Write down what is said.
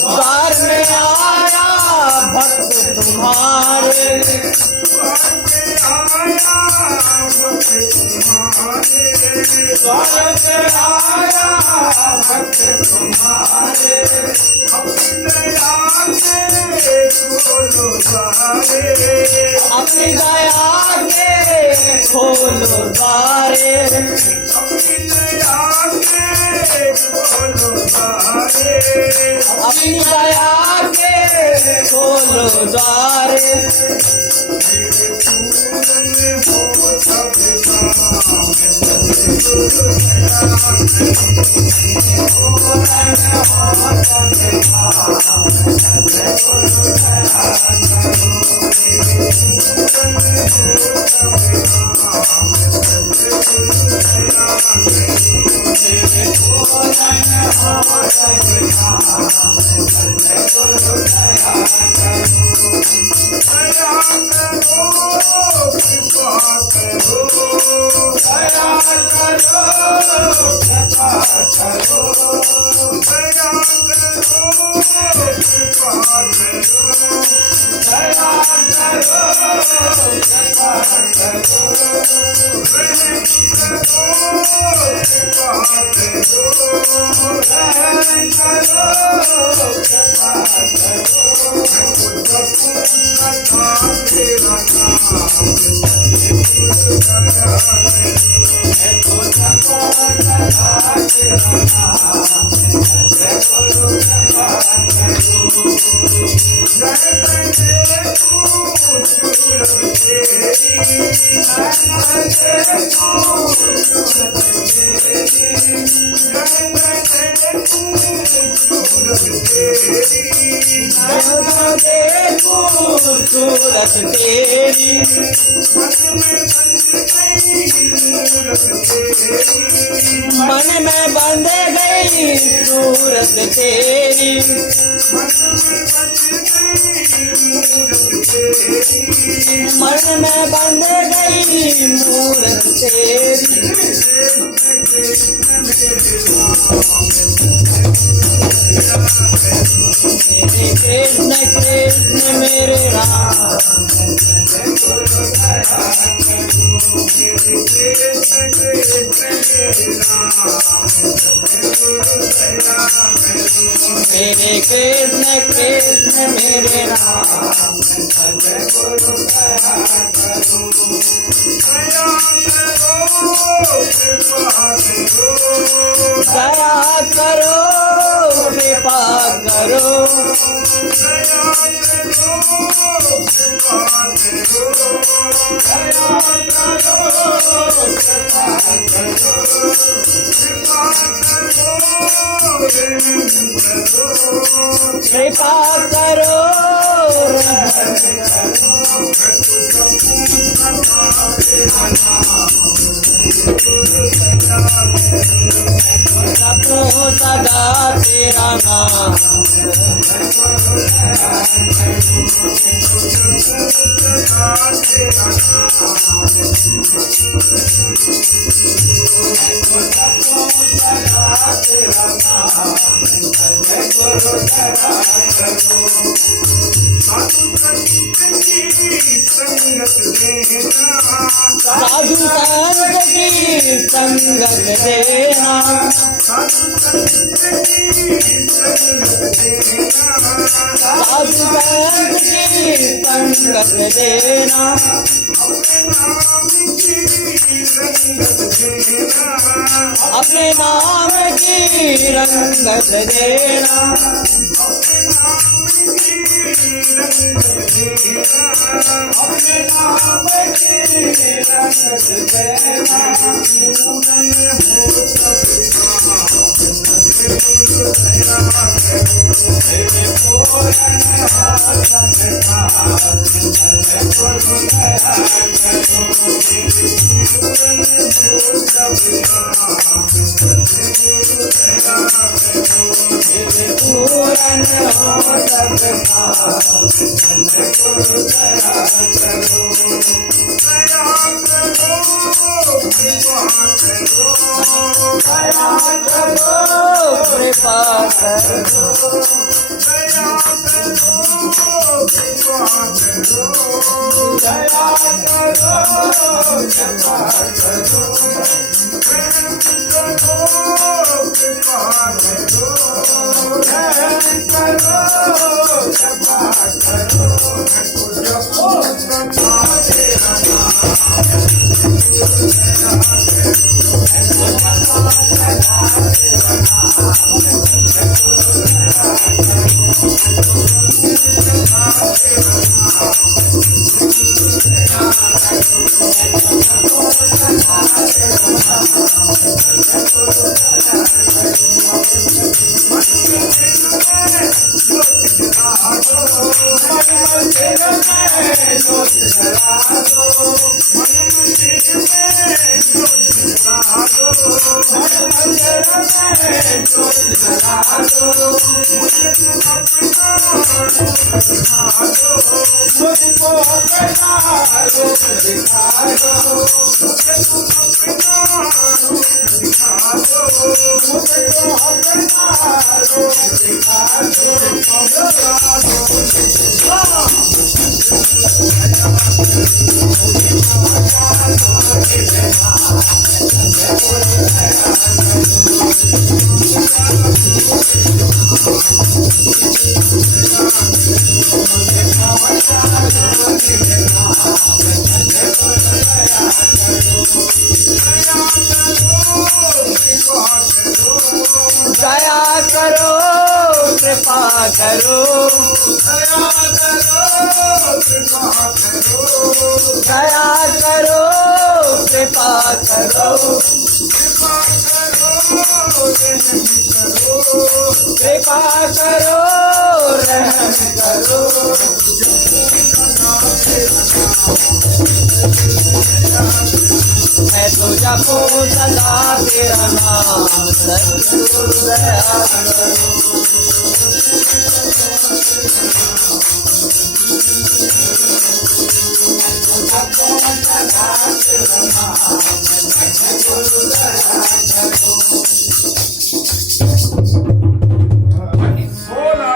द्वार में आया भक्त तुम्हारे, द्वार में आया भक्त तुम्हारे, अपनी दया के खोलो द्वारे, अपनी दया के खोलो द्वारे, अपनी दया के खोलो द्वारे, अपनी दया के खोलो द्वारे, सूरत तेरी मन में बंध गई सूरत तेरी, मन में बंध गई मूरत तेरी, मेरे कृष्ण कृष्ण मेरे राम, मेरे कृष्ण कृष्ण मेरे राम, दया करो कृपा करो, कृपा करो जपो सदा तेरा नाम साधु संत की संगत देना साधु संत की संगत देना अपने नाम की रंगत देना अपने नाम की रंगत देना पूरन हो सबका दया करो कृपा करो दया करो कृपा करो मुझको अपना रूप दिखा दो मुझको अपना रूप दिखा दो मुझको अपना रूप दिखा दया करो कृपा करो दया करो कृपा करो कृपा करो रहम करो मैं तो जपो सदा तेरा नाम सतगुरु दया करो